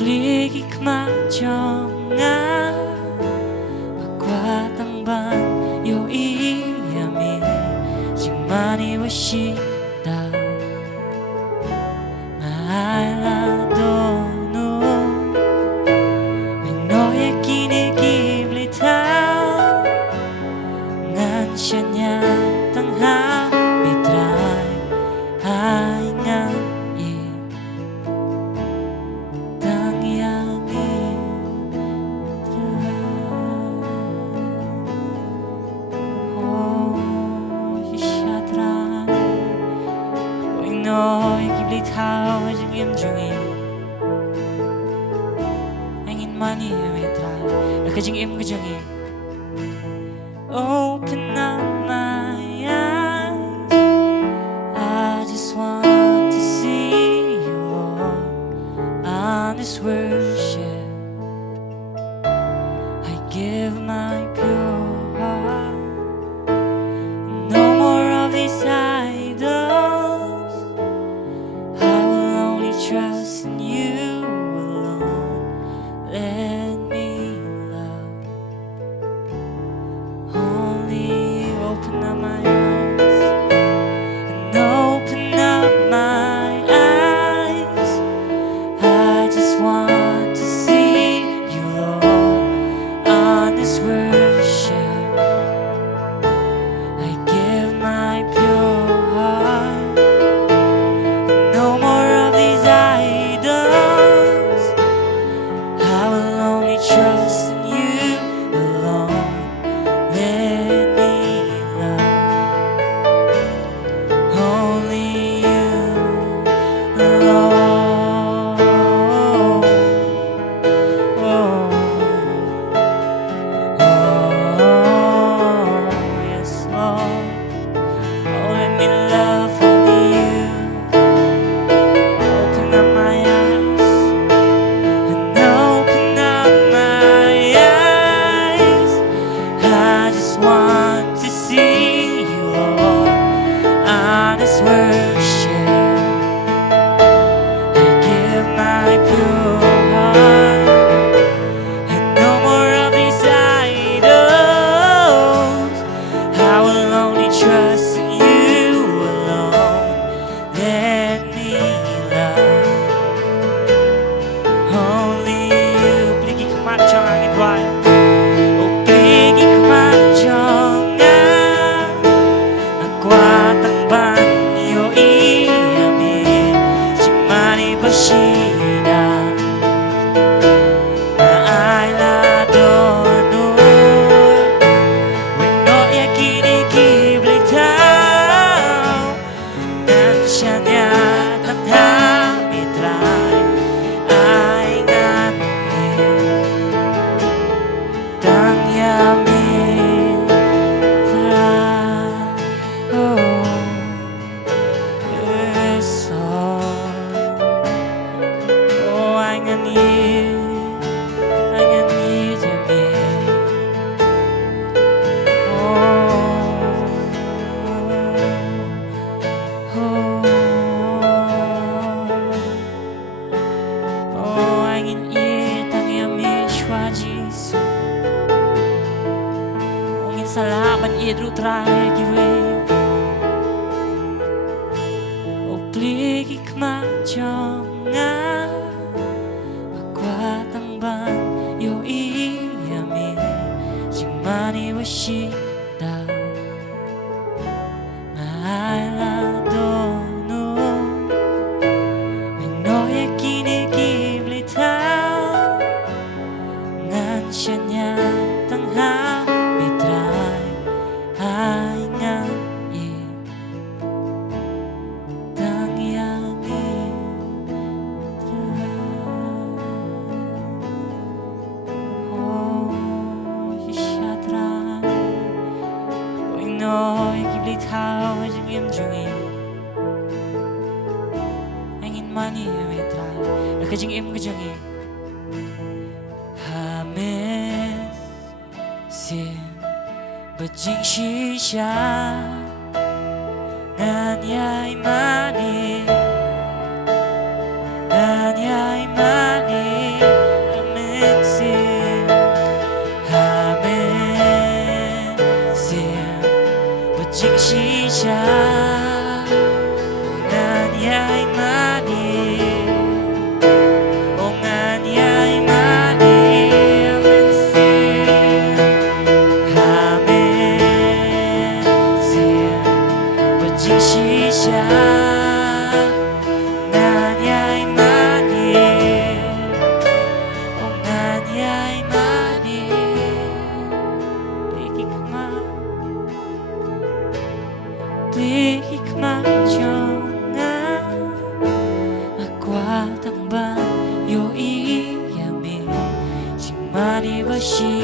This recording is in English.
Pligi kemajongan Makwatang ban yo iyami Jingmani washida Maila donu Minoye kinigibli tao Ngan siya niya tangha mitray Ay ngan 너의 기분이 타오르는 임중에 angin money may try nakajing im kajing open up my eyes I just want to see you walk on this worship I give my pure heart no more of these idols trust in you alone. Let me love. Only open up my eyes and open up my eyes. I just want to see you, Lord, on this worship. I give my pure heart. No more of these idols. I will only trust in you alone. Let me love only you alone. Oh, oh, yes, Lord. Oh, let me love only you. Want to see you, Lord, on this worship. I give my pure heart and no more of these idols. I will only trust in you alone. Let me love only you. Pligi kemacang angin Shida Maila donu Wino yakini kibli tao Nan siya niya tangha mitray Ay ngan Tang yamin tray Oh Yes salaman idru tragi we o pligi kemajongan makwatang ban yo iyami jingmani washida maila donu minoye kinigibli tao ngan siya niya tangha Ay ngan tang yamin Oh, siya try Wino'y kiblit hawa jang imjungi Angin mani may try Nakajing im kajangi Amen Sin Bajing shisha Nanyay mani Nanyay mani 当伴有一样面，请骂你把心